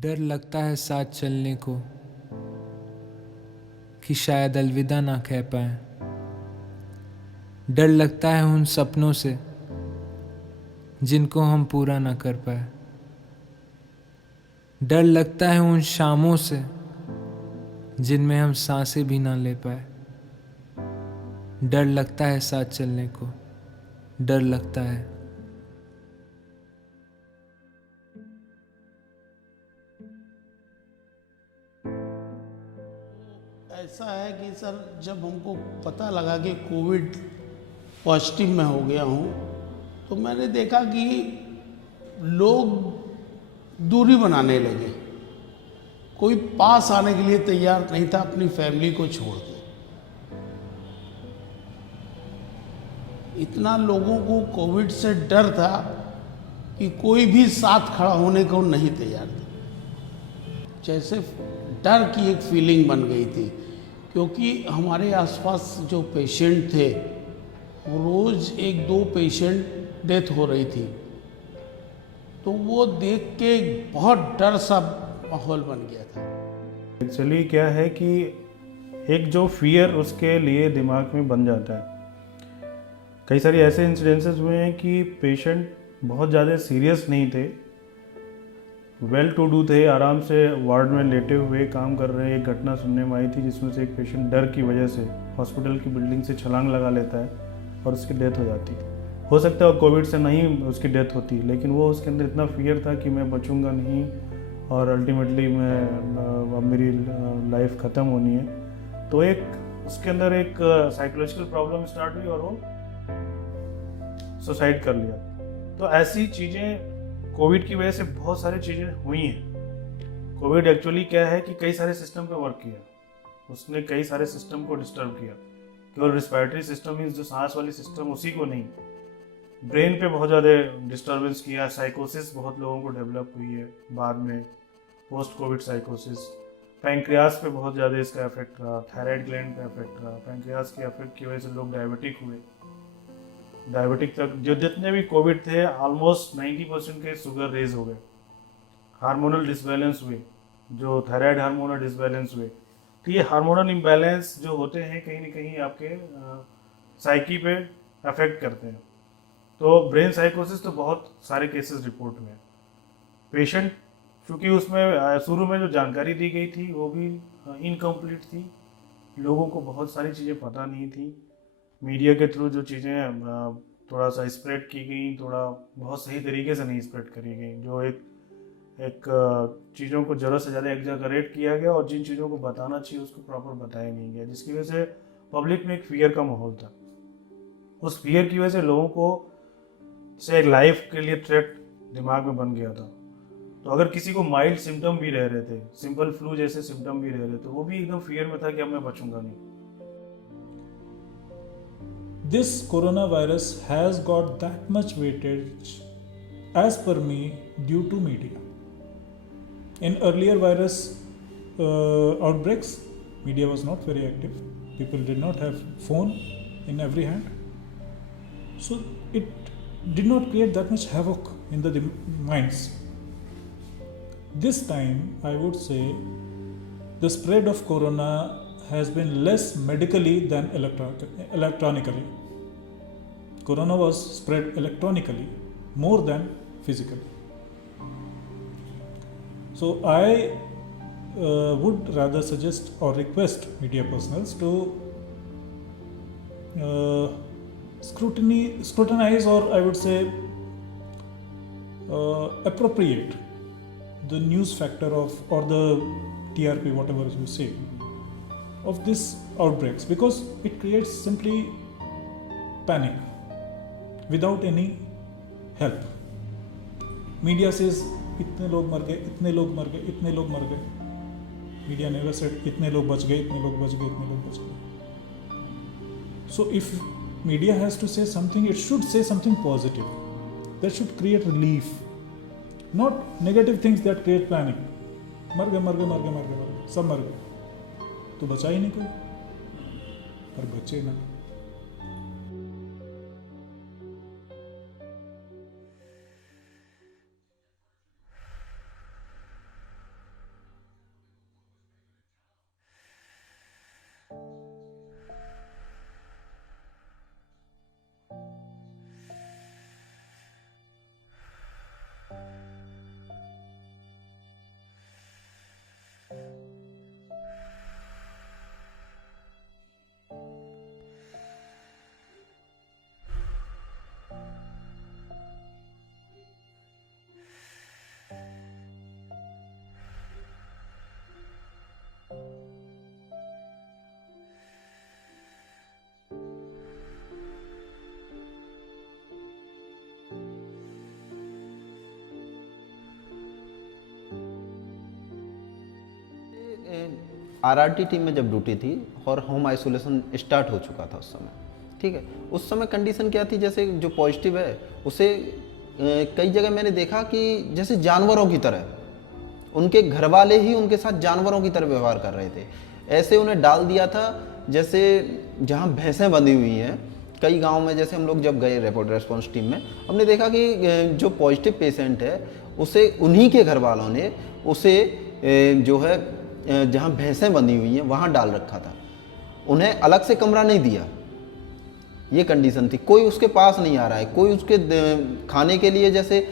डर लगता है साथ चलने को कि शायद अलविदा ना कह पाए। डर लगता है उन सपनों से जिनको हम पूरा ना कर पाए। डर लगता है उन शामों से जिनमें हम सांसें भी ना ले पाए। डर लगता है साथ चलने को, डर लगता है। ऐसा है कि सर जब हमको पता लगा कि कोविड पॉजिटिव मैं हो गया हूँ तो मैंने देखा कि लोग दूरी बनाने लगे। कोई पास आने के लिए तैयार नहीं था अपनी फैमिली को छोड़ के। इतना लोगों को कोविड से डर था कि कोई भी साथ खड़ा होने को नहीं तैयार था। जैसे डर की एक फीलिंग बन गई थी, क्योंकि हमारे आसपास जो पेशेंट थे वो रोज़ एक दो पेशेंट डेथ हो रही थी, तो वो देख के बहुत डर सा माहौल बन गया था। एक्चुअली क्या है कि एक जो फियर उसके लिए दिमाग में बन जाता है। कई सारी ऐसे इंसिडेंसेस हुए हैं कि पेशेंट बहुत ज़्यादा सीरियस नहीं थे, वेल टू डू थे, आराम से वार्ड में लेटे हुए काम कर रहे हैं। एक घटना सुनने में आई थी जिसमें से एक पेशेंट डर की वजह से हॉस्पिटल की बिल्डिंग से छलांग लगा लेता है और उसकी डेथ हो जाती। हो सकता है कोविड से नहीं उसकी डेथ होती, लेकिन वो उसके अंदर इतना फियर था कि मैं बचूंगा नहीं और अल्टीमेटली अब मेरी लाइफ ख़त्म होनी है। तो एक उसके अंदर एक साइकोलॉजिकल प्रॉब्लम स्टार्ट हुई और वो सुसाइड कर लिया। तो ऐसी चीज़ें कोविड की वजह से बहुत सारी चीज़ें हुई हैं। कोविड एक्चुअली क्या है कि कई सारे सिस्टम पे वर्क किया, उसने कई सारे सिस्टम को डिस्टर्ब किया। केवल रिस्पिरेटरी सिस्टम मीन्स जो सांस वाली सिस्टम उसी को नहीं, ब्रेन पे बहुत ज़्यादा डिस्टर्बेंस किया। साइकोसिस बहुत लोगों को डेवलप हुई है बाद में, पोस्ट कोविड साइकोसिस। पैंक्रियास पे बहुत ज़्यादा इसका इफेक्ट रहा, थायराइड ग्लैंड पे इफेक्ट रहा। पैंक्रियास के इफेक्ट की वजह से लोग डायबिटिक हुए। डायबिटिक तक जो जितने भी कोविड थे ऑलमोस्ट 90% के शुगर रेज हो गए। हार्मोनल डिसबैलेंस हुए, जो थायराइड हार्मोनल डिसबैलेंस हुए। तो ये हार्मोनल इम्बैलेंस जो होते हैं कहीं ना कहीं आपके साइकी पे अफेक्ट करते हैं। तो ब्रेन साइकोसिस तो बहुत सारे केसेस रिपोर्ट हुए हैं। पेशेंट क्योंकि उसमें शुरू में जो जानकारी दी गई थी वो भी इनकम्प्लीट थी, लोगों को बहुत सारी चीज़ें पता नहीं थी। मीडिया के थ्रू जो चीज़ें थोड़ा सा स्प्रेड की गई, थोड़ा बहुत सही तरीके से नहीं स्प्रेड करी गई। जो एक चीज़ों को ज़रूरत से ज़्यादा एग्जैगरेट किया गया और जिन चीज़ों को बताना चाहिए उसको प्रॉपर बताया नहीं गया, जिसकी वजह से पब्लिक में एक फियर का माहौल था। उस फियर की वजह से लोगों को से एक लाइफ के लिए थ्रेट दिमाग में बन गया था। तो अगर किसी को माइल्ड सिम्टम भी रह रहे थे, सिंपल फ्लू जैसे सिम्टम भी रह रहे थे, वो भी एकदम फियर में था कि अब मैं बचूंगा नहीं। This coronavirus has got that much weightage, as per me, due to media. In earlier virus outbreaks, media was not very active. People did not have phone in every hand, so it did not create that much havoc in the minds. This time, I would say, the spread of corona has been less medically than electronically. Corona was spread electronically more than physically. So I would rather suggest or request media personals to scrutinize, or I would say appropriate the news factor of, or the TRP, whatever you say, of this outbreaks, because it creates simply panic without any help. Media says इतने लोग मर गए, इतने लोग मर गए, इतने लोग मर गए. Media never said इतने लोग बच गए, इतने लोग बच गए, इतने लोग बच गए. So if media has to say something, it should say something positive that should create relief, not negative things that create panic. मर गए, मर गए, मर गए, मर गए, मर गए, सब मर गए, तो बचा ही नहीं कोई, पर बचे ना. आरआरटी टीम में जब ड्यूटी थी और होम आइसोलेशन स्टार्ट हो चुका था उस समय, ठीक है। उस समय कंडीशन क्या थी, जैसे जो पॉजिटिव है उसे कई जगह मैंने देखा कि जैसे जानवरों की तरह, उनके घर वाले ही उनके साथ जानवरों की तरह व्यवहार कर रहे थे। ऐसे उन्हें डाल दिया था जैसे जहाँ भैंसें बंधी हुई हैं कई गांव में। जैसे हम लोग जब गए रैपिड रेस्पॉन्स टीम में, हमने देखा कि जो पॉजिटिव पेशेंट है उसे उन्हीं के घर वालों ने उसे जो है जहाँ भैंसें बंधी हुई हैं वहाँ डाल रखा था। उन्हें अलग से कमरा नहीं दिया, ये कंडीशन थी। कोई उसके पास नहीं आ रहा है, कोई उसके खाने के लिए जैसे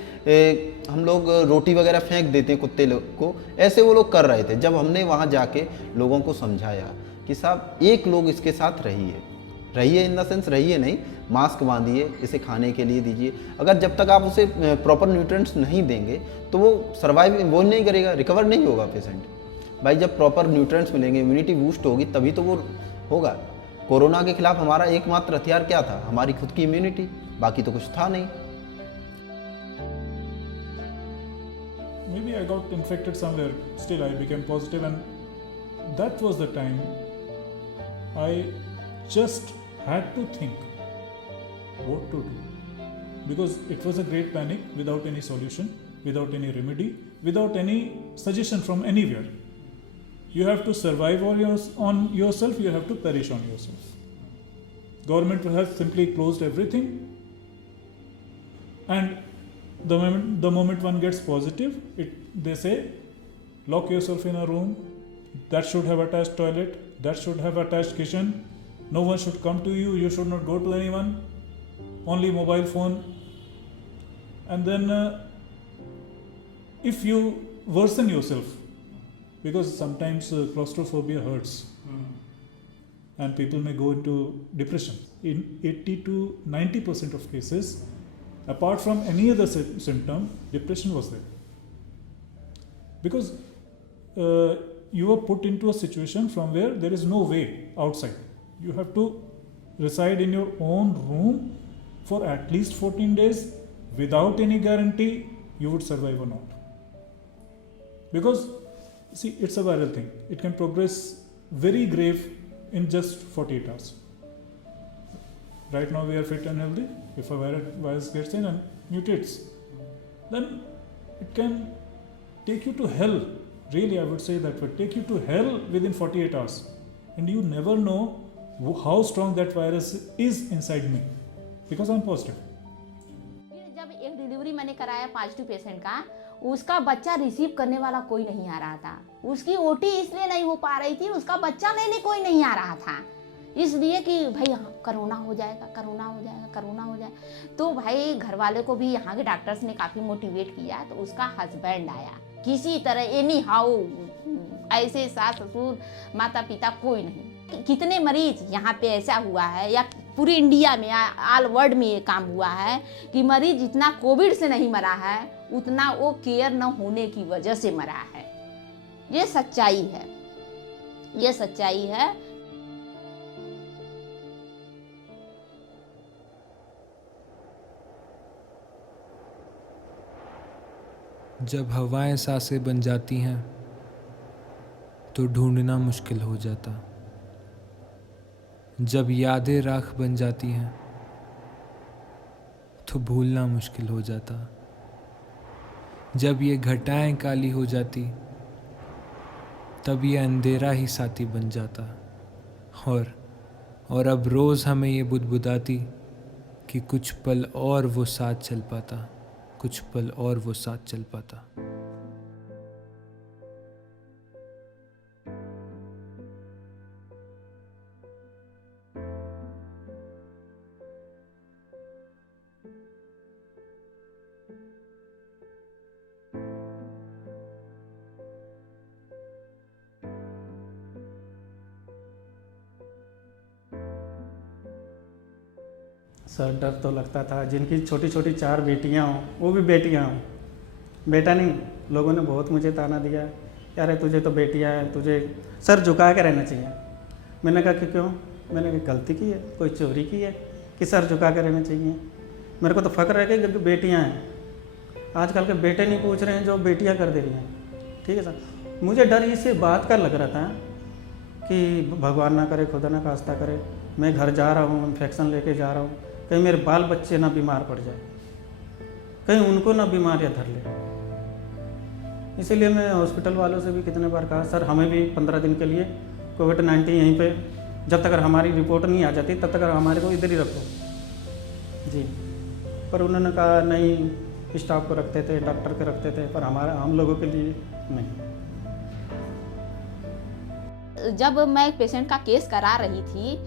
हम लोग रोटी वगैरह फेंक देते हैं कुत्ते को, ऐसे वो लोग कर रहे थे। जब हमने वहाँ जाके लोगों को समझाया कि साहब एक लोग इसके साथ रहिए इन द सेंस रहिए नहीं, मास्क बांधिए, इसे खाने के लिए दीजिए। अगर जब तक आप उसे प्रॉपर न्यूट्रिएंट्स नहीं देंगे तो वो सर्वाइव वो नहीं करेगा, रिकवर नहीं होगा पेशेंट। भाई जब प्रॉपर न्यूट्रिएंट्स मिलेंगे, इम्यूनिटी बूस्ट होगी, तभी तो वो होगा। कोरोना के खिलाफ हमारा एकमात्र हथियार क्या था? हमारी खुद की इम्यूनिटी, बाकी तो कुछ था नहीं। Maybe I got infected somewhere, still I became positive, and that was the time I just had to think what to do, because it was a great panic without any solution, without any remedy, without any suggestion from anywhere. You have to survive on yourself, you have to perish on yourself. Government has simply closed everything, and the moment one gets positive, they say lock yourself in a room, that should have attached toilet, that should have attached kitchen, no one should come to you, you should not go to anyone, only mobile phone. And then if you worsen yourself, because sometimes claustrophobia hurts, and people may go into depression. In 80 to 90% of cases, apart from any other symptom, depression was there. Because you are put into a situation from where there is no way outside. You have to reside in your own room for at least 14 days without any guarantee you would survive or not. Because, see, it's a viral thing. It can progress very grave in just 48 hours. Right now we are fit and healthy. If a virus gets in and mutates, then it can take you to hell. Really, I would say that would take you to hell within 48 hours. And you never know how strong that virus is inside me, because I'm positive. जब एक delivery मैंने कराया positive patient का, उसका बच्चा receive करने वाला कोई नहीं आ रहा था। उसकी ओटी इसलिए नहीं हो पा रही थी, उसका बच्चा लेने कोई नहीं आ रहा था, इसलिए कि भाई कोरोना हो जाएगा, कोरोना हो जाएगा, कोरोना हो जाएगा। तो भाई घर वाले को भी यहाँ के डॉक्टर्स ने काफ़ी मोटिवेट किया। तो उसका हस्बैंड आया, किसी तरह एनी हाउ, ऐसे सास ससुर माता पिता कोई नहीं। कितने मरीज यहाँ पे ऐसा हुआ है, या पूरी इंडिया में ऑल वर्ल्ड में ये काम हुआ है कि मरीज जितना कोविड से नहीं मरा है, उतना वो केयर न होने की वजह से मरा है। ये सच्चाई है, ये सच्चाई है। जब हवाएं सांसें बन जाती हैं तो ढूंढना मुश्किल हो जाता। जब यादें राख बन जाती हैं तो भूलना मुश्किल हो जाता। जब ये घटाएं काली हो जाती तब ये अंधेरा ही साथी बन जाता। और अब रोज़ हमें ये बुदबुदाती कि कुछ पल और वो साथ चल पाता, कुछ पल और वो साथ चल पाता। सर डर तो लगता था। जिनकी छोटी छोटी 4 बेटियां हों, वो भी बेटियां हों, बेटा नहीं। लोगों ने बहुत मुझे ताना दिया, यार तुझे तो बेटियां हैं, तुझे सर झुका के रहना चाहिए। मैंने कहा कि क्यों? मैंने कहा गलती की है, कोई चोरी की है कि सर झुका के रहना चाहिए? मेरे को तो फ़ख्र है कि बेटियाँ हैं। आजकल के बेटे नहीं पूछ रहे हैं जो बेटियाँ कर दे रही हैं। ठीक है सर, मुझे डर इसी बात का लग रहा था कि भगवान ना करे, खुदा ना खास्ता करे, मैं घर जा रहा हूँ, इन्फेक्शन लेके जा रहा हूँ, कहीं मेरे बाल बच्चे ना बीमार पड़ जाए, कहीं उनको ना बीमारियाँ धर ले। इसीलिए मैं हॉस्पिटल वालों से भी कितने बार कहा, सर हमें भी 15 दिन के लिए कोविड-19 यहीं पे, जब तक हमारी रिपोर्ट नहीं आ जाती तब तक हमारे को इधर ही रखो जी। पर उन्होंने कहा नहीं, स्टाफ को रखते थे, डॉक्टर को रखते थे, पर हम लोगों के लिए नहीं। जब मैं पेशेंट का केस करा रही थी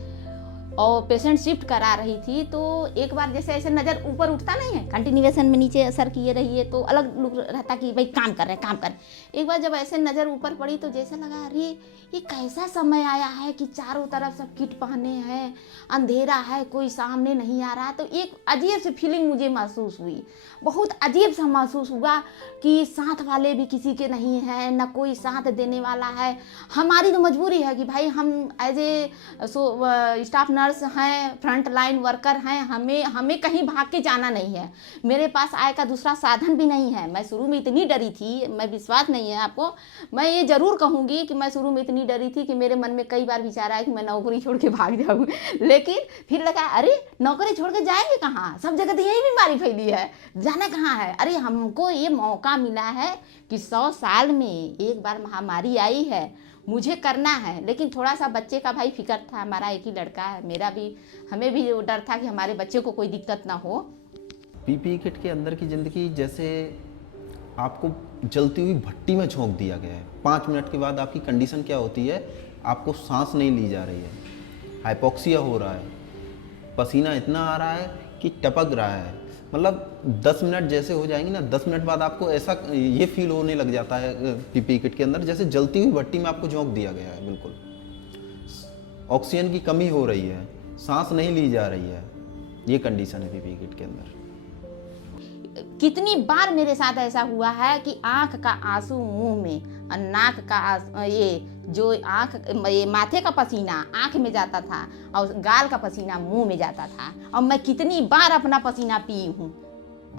और पेशेंट शिफ्ट करा रही थी, तो एक बार जैसे ऐसे नज़र ऊपर उठता नहीं है, कंटिन्यूएशन में नीचे असर किए रहिए तो अलग लुक रहता कि भाई काम कर रहे हैं, काम कर। एक बार जब ऐसे नज़र ऊपर पड़ी तो जैसे लगा अरे ये कैसा समय आया है कि चारों तरफ सब किट पहने हैं, अंधेरा है, कोई सामने नहीं आ रहा। तो एक अजीब सी फीलिंग मुझे महसूस हुई, बहुत अजीब सा महसूस हुआ कि साथ वाले भी किसी के नहीं हैं, ना कोई साथ देने वाला है। हमारी तो मजबूरी है कि भाई हम एज ए स्टाफ नर्स हैं, फ्रंट लाइन वर्कर हैं, हमें कहीं भाग के जाना नहीं है। मेरे पास आय का दूसरा साधन भी नहीं है। मैं शुरू में इतनी डरी थी, मैं विश्वास नहीं है आपको, मैं ये ज़रूर कहूँगी कि मैं शुरू में इतनी डरी थी कि मेरे मन में कई बार विचार आया कि मैं नौकरी छोड़ के भाग जाऊँ। लेकिन फिर लगा अरे नौकरी छोड़ के जाएंगे कहाँ, सब जगह तो यही बीमारी फैली है, जाना कहाँ है। अरे हमको ये मौका मिला है कि 100 साल में एक बार महामारी आई है, मुझे करना है। लेकिन थोड़ा सा बच्चे का भाई फिक्र था, हमारा एक ही लड़का है, हमें भी डर था कि हमारे बच्चे को कोई दिक्कत ना हो। पीपीई किट के अंदर की ज़िंदगी जैसे आपको जलती हुई भट्टी में झोंक दिया गया है। 5 मिनट के बाद आपकी कंडीशन क्या होती है, आपको सांस नहीं ली जा रही है, हाइपोक्सिया हो रहा है, पसीना इतना आ रहा है कि टपक रहा है। मतलब 10 मिनट जैसे हो जाएंगे ना, 10 मिनट बाद आपको ऐसा ये फील होने लग जाता है पीपीई किट के अंदर जैसे जलती हुई भट्टी में आपको झोंक दिया गया है। बिल्कुल ऑक्सीजन की कमी हो रही है, सांस नहीं ली जा रही है, ये कंडीशन है पीपीई किट के अंदर। कितनी बार मेरे साथ ऐसा हुआ है कि आंख का आंसू मुंह में और नाक का ये जो आंख ये माथे का पसीना आंख में जाता था और गाल का पसीना मुंह में जाता था। और मैं कितनी बार अपना पसीना पी हूँ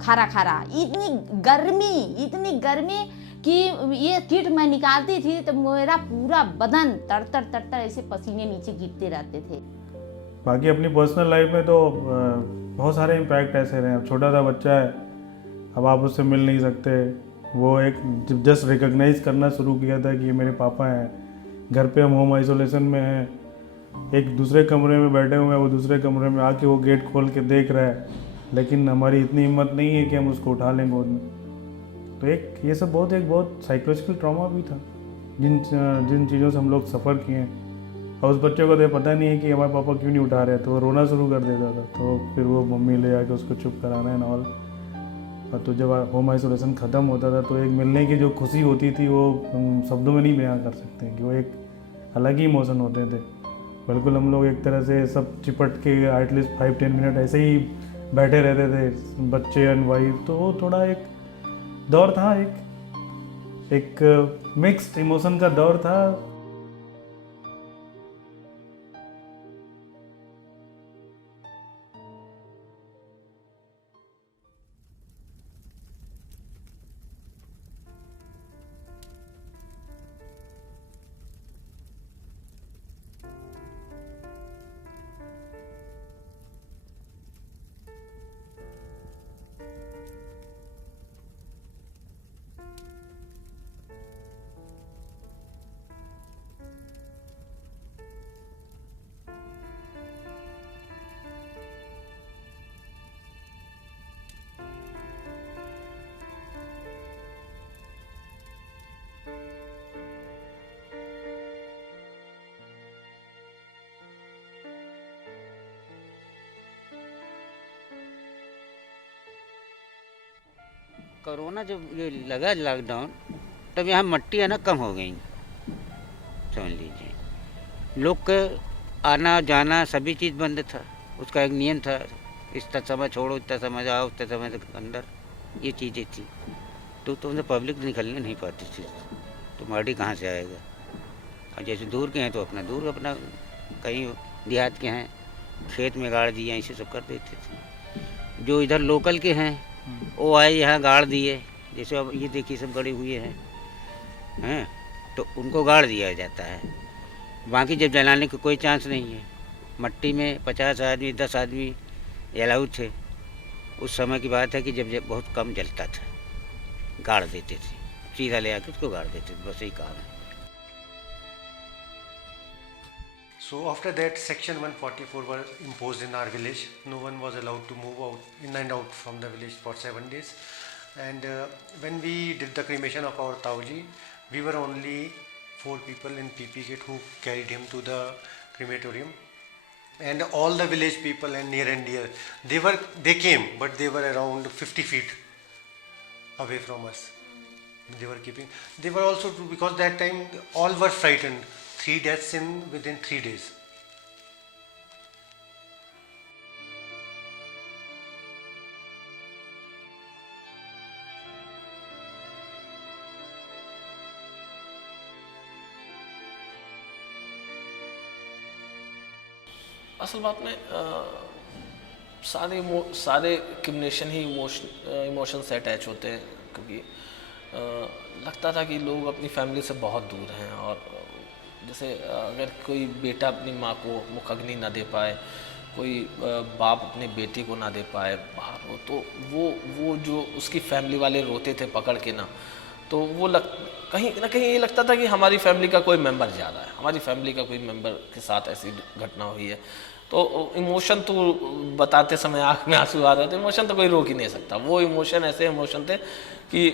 खारा खारा। इतनी गर्मी कि ये किट मैं निकालती थी तो मेरा पूरा बदन तड़तड़ ऐसे पसीने नीचे गिरते रहते थे। बाकी अपनी पर्सनल लाइफ में तो बहुत सारे इम्पैक्ट ऐसे रहे। अब छोटा सा बच्चा है, अब आप उससे मिल नहीं सकते। वो एक जस्ट रिकॉग्नाइज करना शुरू किया था कि ये मेरे पापा हैं। घर पे हम होम आइसोलेशन में हैं, एक दूसरे कमरे में बैठे हुए हैं, वो दूसरे कमरे में आके वो गेट खोल के देख रहा है, लेकिन हमारी इतनी हिम्मत नहीं है कि हम उसको उठा लें गोद में। तो एक ये सब बहुत साइकोलॉजिकल ट्रॉमा भी था जिन चीज़ों से हम लोग सफ़र किए हैं। और उस बच्चे को तो पता नहीं है कि हमारे पापा क्यों नहीं उठा रहे, तो वो रोना शुरू कर देता था। तो फिर वो मम्मी ले आके उसको चुप कराना है ना। और तो जब होम आइसोलेशन ख़त्म होता था तो एक मिलने की जो खुशी होती थी वो हम शब्दों में नहीं बयां कर सकते कि वो एक अलग ही इमोशन होते थे। बिल्कुल हम लोग एक तरह से सब चिपट के एटलीस्ट 5-10 मिनट ऐसे ही बैठे रहते थे, बच्चे एंड वाइफ। तो वो थोड़ा एक दौर था, एक मिक्स्ड इमोशन का दौर था। कोरोना जब ये लगा लॉकडाउन, तब यहाँ मट्टी आना कम हो गई, समझ लीजिए। लोग का आना जाना सभी चीज़ बंद था। उसका एक नियम था, इतना समय छोड़ो, इतना समय आओ, उतना समय तक अंदर, ये चीज़ें थी। तो तुमसे पब्लिक निकलने नहीं पाती थी, तो मट्टी कहाँ से आएगा। और जैसे दूर के हैं तो अपना दूर, अपना कहीं देहात के हैं खेत में गाड़ दिए, ऐसे सब कर देते थे। जो इधर लोकल के हैं वो आए यहाँ गाड़ दिए, जैसे अब ये देखिए सब गड़े हुए हैं तो उनको गाड़ दिया जाता है। बाकी जब जलाने का कोई चांस नहीं है। मट्टी में 50 आदमी 10 आदमी अलाउड थे। उस समय की बात है कि जब बहुत कम जलता था, गाड़ देते थे, सीधा ले आके उसको गाड़ देते थे, बस यही काम है। So after that, Section 144 was imposed in our village. No one was allowed to move out in and out from the village for 7 days. And when we did the cremation of our Tauji, we were only 4 people in PP kit who carried him to the crematorium. And all the village people and near and dear, they came, but they were around 50 feet away from us. They were also, because that time all were frightened. 3 deaths within 3 days. असल बात में सारे क्रिमिनेशन ही emotion से attach होते हैं, क्योंकि लगता था कि लोग अपनी फैमिली से बहुत दूर हैं। और जैसे अगर कोई बेटा अपनी माँ को मुखाग्नि ना दे पाए, कोई बाप अपनी बेटी को ना दे पाए बाहर हो, तो वो जो उसकी फैमिली वाले रोते थे पकड़ के ना, तो वो कहीं ना कहीं ये लगता था कि हमारी फैमिली का कोई मेंबर ज़्यादा है, हमारी फैमिली का कोई मेंबर के साथ ऐसी घटना हुई है। तो इमोशन तो बताते समय आँख में आंसू आ रहे थे, इमोशन तो कोई रोक ही नहीं सकता। वो इमोशन ऐसे इमोशन थे कि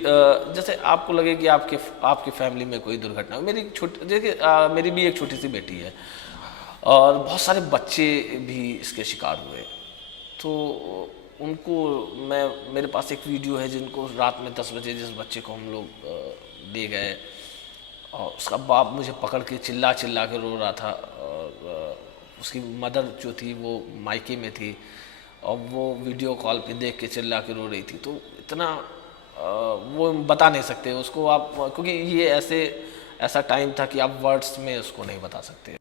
जैसे आपको लगे कि आपकी फैमिली में कोई दुर्घटना। मेरी भी एक छोटी सी बेटी है और बहुत सारे बच्चे भी इसके शिकार हुए। तो उनको मेरे पास एक वीडियो है जिनको रात में 10 बजे जिस बच्चे को हम लोग ले गए और उसका बाप मुझे पकड़ के चिल्ला के रो रहा था, और उसकी मदर जो थी वो मायके में थी और वो वीडियो कॉल पे देख के चिल्ला के रो रही थी। तो इतना वो बता नहीं सकते उसको आप, क्योंकि ये ऐसा टाइम था कि आप वर्ड्स में उसको नहीं बता सकते।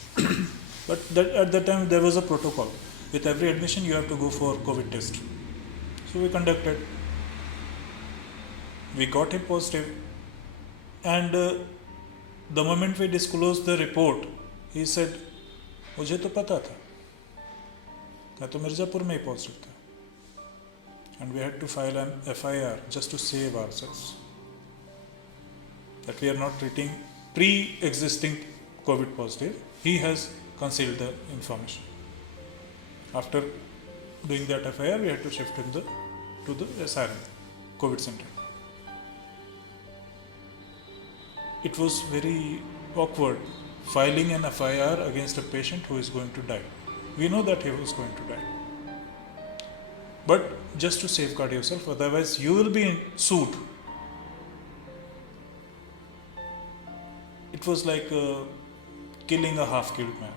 But at that time there was a protocol. With every admission you have to go for COVID test. So we conducted. We got him positive. And the moment we disclosed the report, he said, मुझे तो पता था, मैं तो मिर्ज़ापुर में ही positive था. And we had to file an FIR just to save ourselves. That we are not treating pre-existing COVID positive. He has concealed the information. After doing that FIR, we had to shift him to the SRM, COVID center. It was very awkward filing an FIR against a patient who is going to die. We know that he was going to die. But just to safeguard yourself, otherwise you will be sued. It was like killing a half-killed man.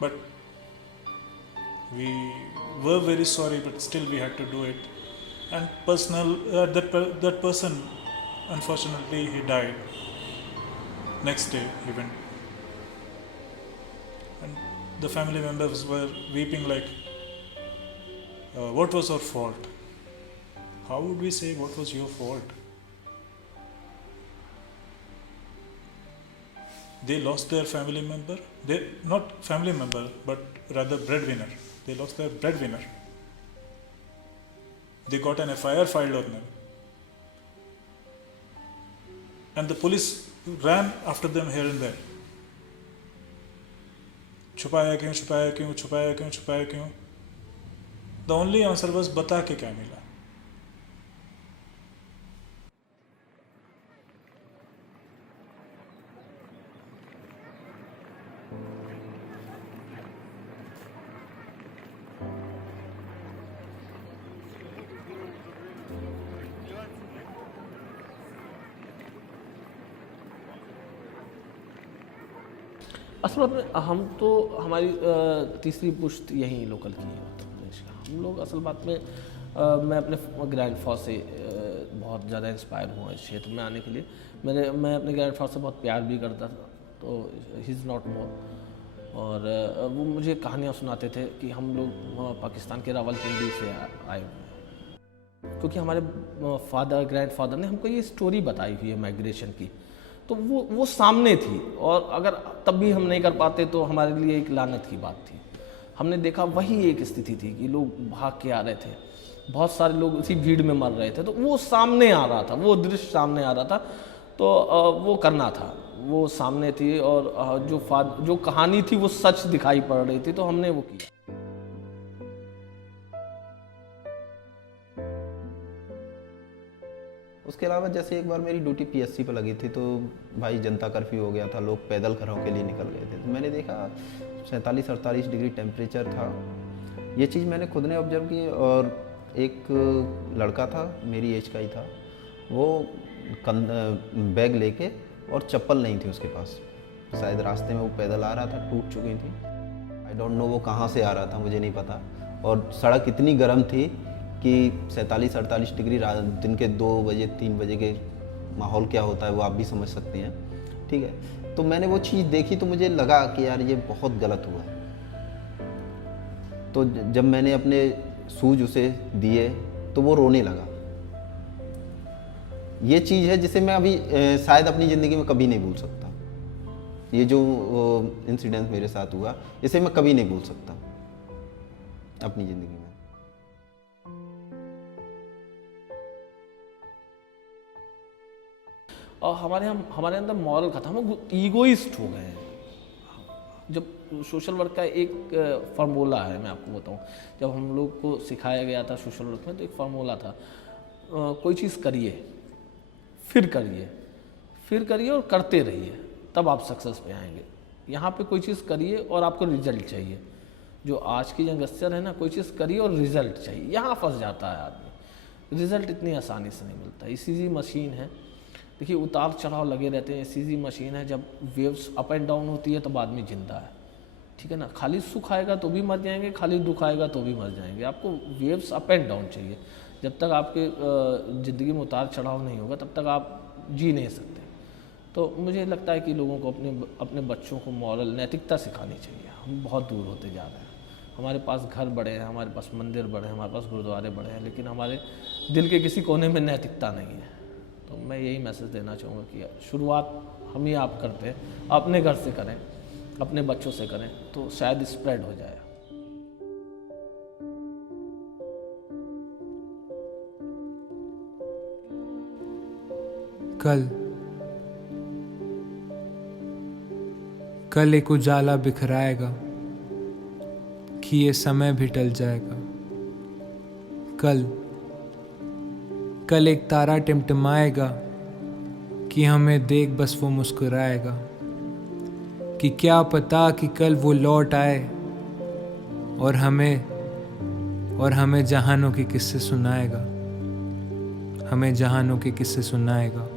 But we were very sorry, but still we had to do it. And that person, unfortunately, he died. Next day he went. And the family members were weeping like, what was our fault? How would we say what was your fault? They lost their family member. Not family member, but rather breadwinner. They lost their breadwinner. They got an FIR filed on them. And the police ran after them here and there. छुपाया क्यों, छुपाया क्यों, छुपाया क्यों, छुपाया क्यों? The only answer was बता के क्या मिला? असल में हम तो हमारी तीसरी पुश्त यहीं लोकल की है उत्तर प्रदेश का। हम लोग असल बात में मैं अपने ग्रैंडफादर से बहुत ज़्यादा इंस्पायर हुआ इस क्षेत्र में आने के लिए। मैं अपने ग्रैंडफादर से बहुत प्यार भी करता था, तो ही इज़ नॉट मोर। और वो मुझे कहानियाँ सुनाते थे कि हम लोग पाकिस्तान के रावलपिंडी से आए हुए हैं, क्योंकि हमारे ग्रैंडफादर ने हमको ये स्टोरी बताई हुई है माइग्रेशन की। तो वो सामने थी, और अगर तब भी हम नहीं कर पाते तो हमारे लिए एक लानत की बात थी। हमने देखा वही एक स्थिति थी कि लोग भाग के आ रहे थे, बहुत सारे लोग उसी भीड़ में मर रहे थे, तो वो सामने आ रहा था, वो दृश्य सामने आ रहा था, तो वो करना था, वो सामने थी, और जो कहानी थी वो सच दिखाई पड़ रही थी, तो हमने वो किया। उसके अलावा जैसे एक बार मेरी ड्यूटी पीएससी पे लगी थी, तो भाई जनता कर्फ्यू हो गया था, लोग पैदल घरों के लिए निकल गए थे, तो मैंने देखा 47-48 डिग्री टेम्परेचर था। ये चीज़ मैंने खुद ने ऑब्जर्व की, और एक लड़का था मेरी एज का ही था, वो बैग लेके, और चप्पल नहीं थी उसके पास, शायद रास्ते में वो पैदल आ रहा था, टूट चुकी थी, आई डोंट नो वो कहाँ से आ रहा था, मुझे नहीं पता। और सड़क इतनी गर्म थी कि 47-48 डिग्री दिन के 2 बजे 3 बजे के माहौल क्या होता है वो आप भी समझ सकते हैं, ठीक है। तो मैंने वो चीज़ देखी तो मुझे लगा कि यार ये बहुत गलत हुआ। तो जब मैंने अपने शूज उसे दिए तो वो रोने लगा। ये चीज़ है जिसे मैं अभी शायद अपनी ज़िंदगी में कभी नहीं भूल सकता। ये जो इंसिडेंट मेरे साथ हुआ, इसे मैं कभी नहीं भूल सकता अपनी ज़िंदगी में। और हमारे अंदर मॉरल खत्म, हम ईगोइस्ट हो गए हैं। जब सोशल वर्क का एक फार्मूला है, मैं आपको बताऊं, जब हम लोग को सिखाया गया था सोशल वर्क में, तो एक फार्मूला था, कोई चीज़ करिए, फिर करिए और करते रहिए, तब आप सक्सेस पे आएंगे। यहाँ पे कोई चीज़ करिए और आपको रिजल्ट चाहिए। जो आज की यंगस्टर है ना, कोई चीज़ करिए और रिजल्ट चाहिए, यहाँ फंस जाता है आदमी। रिजल्ट इतनी आसानी से नहीं मिलता। ईसीजी मशीन है, देखिए उतार चढ़ाव लगे रहते हैं। ईसीजी मशीन है, जब वेव्स अप एंड डाउन होती है तब आदमी जिंदा है, ठीक है ना। खाली सुख आएगा तो भी मर जाएंगे, खाली दुख आएगा तो भी मर जाएंगे। आपको वेव्स अप एंड डाउन चाहिए। जब तक आपके ज़िंदगी में उतार चढ़ाव नहीं होगा तब तक आप जी नहीं सकते। तो मुझे लगता है कि लोगों को अपने बच्चों को मॉरल, नैतिकता सिखानी चाहिए। हम बहुत दूर होते जा रहे हैं। हमारे पास घर बड़े हैं, हमारे पास मंदिर बड़े हैं, हमारे पास गुरुद्वारे बड़े हैं, लेकिन हमारे दिल के किसी कोने में नैतिकता नहीं है। तो मैं यही मैसेज देना चाहूँगा कि शुरुआत हम ही आप करते हैं, अपने घर से करें, अपने बच्चों से करें, तो शायद स्प्रेड हो जाए। कल एक उजाला बिखराएगा कि ये समय भी टल जाएगा। कल एक तारा टिमटिमाएगा कि हमें देख बस वो मुस्कुराएगा। कि क्या पता कि कल वो लौट आए और हमें जहानों के किस्से सुनाएगा, हमें जहानों के किस्से सुनाएगा।